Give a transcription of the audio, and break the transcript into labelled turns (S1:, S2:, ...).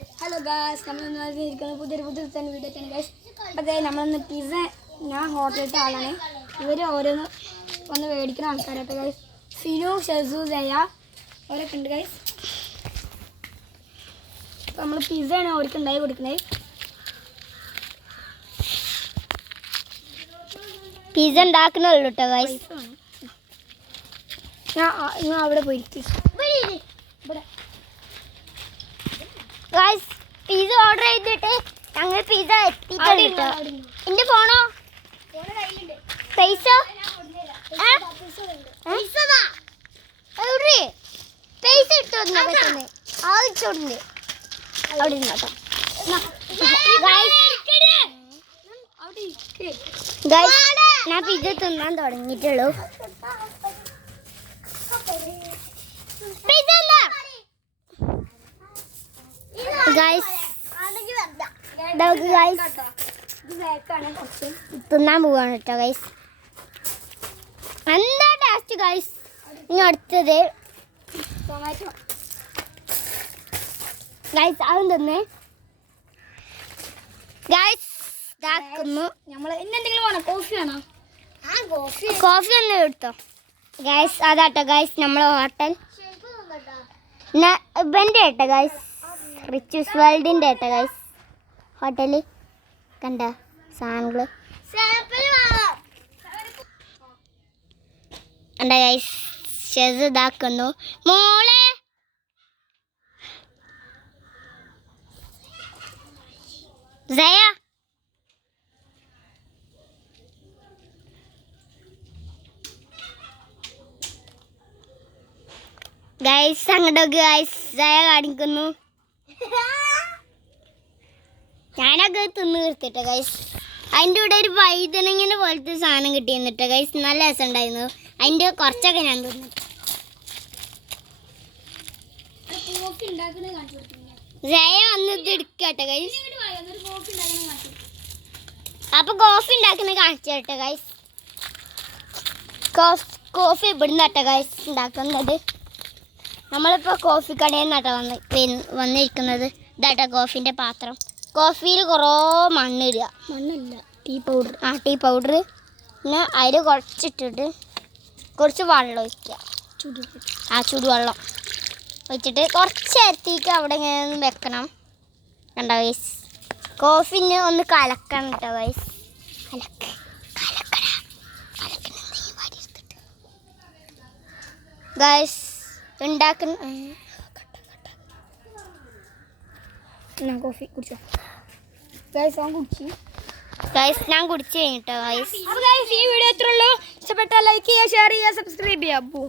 S1: Hello Gauss നമ്മൾ ഇരിക്കുന്ന പുതിയൊരു പുതിയ തന്നെ വീഡിയോ തന്നെ ഗാസ് അപ്പോൾ നമ്മളിന്ന് പിസ ഞാൻ ഹോട്ടലിലത്തെ ആളാണ്. ഇവർ ഓരോന്ന് ഒന്ന് മേടിക്കുന്ന ആൾക്കാരായിട്ട് ഗൈസ് ഫിനു ഷെസു ജയ അവരൊക്കെ ഉണ്ട് ഗൈസ് അപ്പോൾ നമ്മൾ പിസയാണ് അവർക്ക് ഉണ്ടായി കൊടുക്കുന്നത്.
S2: പിസ്സ ഉണ്ടാക്കുന്നുള്ളൂ കേട്ടോ ഗൈസ്
S1: പൈസ ഞാൻ അവിടെ പോയിരിക്കും ഇവിടെ.
S2: പിസ്സ ഓർഡർ ചെയ്തിട്ട് ഞങ്ങൾ പിസ എത്തിയിട്ടുണ്ട് കേട്ടോ. എന്റെ ഫോണോ. പൈസ?
S1: പൈസ ഉണ്ട്.
S2: എവിടെ? പൈസ ഇട്ടു തന്നാ പറ്റുന്നേ ആ ഇട്ടോണ്ട് അവിടെ ഇരുന്നോട്ടോ ഞാൻ പിസ്സ തിന്നാൻ തുടങ്ങിയിട്ടുള്ളൂ. Pizza guys guys. തിന്നാൻ പോവാണ് കേട്ടോ ഗൈസ് എന്താ ടേസ്റ്റ് ഗൈസ് ഇനി അടുത്തത്. ഗൈസ് അതും തിന്ന്. ഗൈസ് ഇതാക്കുന്നു.
S1: നമ്മൾ ഇന്നെന്തെങ്കിലും വേണോ? കോഫി വേണോ?
S2: കോഫി ഒന്ന് എടുത്തോ. ഗൈസ് അതാട്ടോ ഗൈസ് നമ്മളെ ഹോട്ടൽ ഇവന്റെ കേട്ടോ ഗൈസ് റിച്ചൂസ് വേൾഡിന്റെ ഏട്ട ഗൈസ് ഹോട്ടൽ കണ്ട സാധനങ്ങൾ എന്താ ഗൈസ് ഷെസ് ഇതാക്കുന്നു മോളെ. ജയ. ഗൈസ് അങ്ങോട്ടൊക്കെ ഗൈസ് ജയ കാണിക്കുന്നു. ഞാനൊക്കെ തിന്ന് തീർത്തിട്ടെ ഗൈസ് അതിന്റെ കൂടെ ഒരു വൈതനങ്ങിന്റെ പോലത്തെ സാധനം കിട്ടിയെന്നിട്ട് ഗൈസ് നല്ല രസം ഉണ്ടായിരുന്നു അതിന്റെ കുറച്ചൊക്കെ ഞാൻ തിന്നു. ജയ വന്ന് എടുക്കട്ടെ ഗൈസ് അപ്പൊ കോഫി ഉണ്ടാക്കുന്ന കാണിച്ചു കേട്ടോ ഗൈസ് കോഫി ഇവിടുന്ന് കേട്ടോ ഗൈസ് ഉണ്ടാക്കുന്നത്. നമ്മളിപ്പോൾ കോഫി കടയിൽ നിന്നാട്ടോ വന്ന് വന്ന് വന്നിരിക്കുന്നത്. ഇതാട്ടോ കോഫീന്റെ പാത്രം. കോഫിയിൽ കുറേ മണ്ണിടുക
S1: മണ്ണില്ല ടീ പൗഡർ
S2: ആ ടീ പൗഡർ പിന്നെ അതിൽ കുറച്ചിട്ടിട്ട് കുറച്ച് വെള്ളം ഒഴിക്കുക.
S1: ചുടു
S2: ആ ചുടുവെള്ളം ഒഴിച്ചിട്ട് കുറച്ച് നേരത്തേക്ക് അവിടെ ഇങ്ങനെ ഒന്ന് വെക്കണം. കണ്ടോ വൈസ് കോഫിന് ഒന്ന് കലക്കണം കേട്ടോ വൈസ് കലക്ക കലക്കണ ഗൈസ് ഉണ്ടാക്കുന്ന.
S1: കോഫി കുടിച്ചോ. ഗൈസ് ഞാൻ കുടിച്ചു.
S2: ഗൈസ് ഞാൻ കുടിച്ചു കഴിഞ്ഞിട്ടോ ഗൈസ്
S1: ഈ വീഡിയോ എത്ര ഉള്ളൂ. ഇഷ്ടപ്പെട്ടാൽ ലൈക്ക് ചെയ്യുക ഷെയർ ചെയ്യുക സബ്സ്ക്രൈബ് ചെയ്യുക.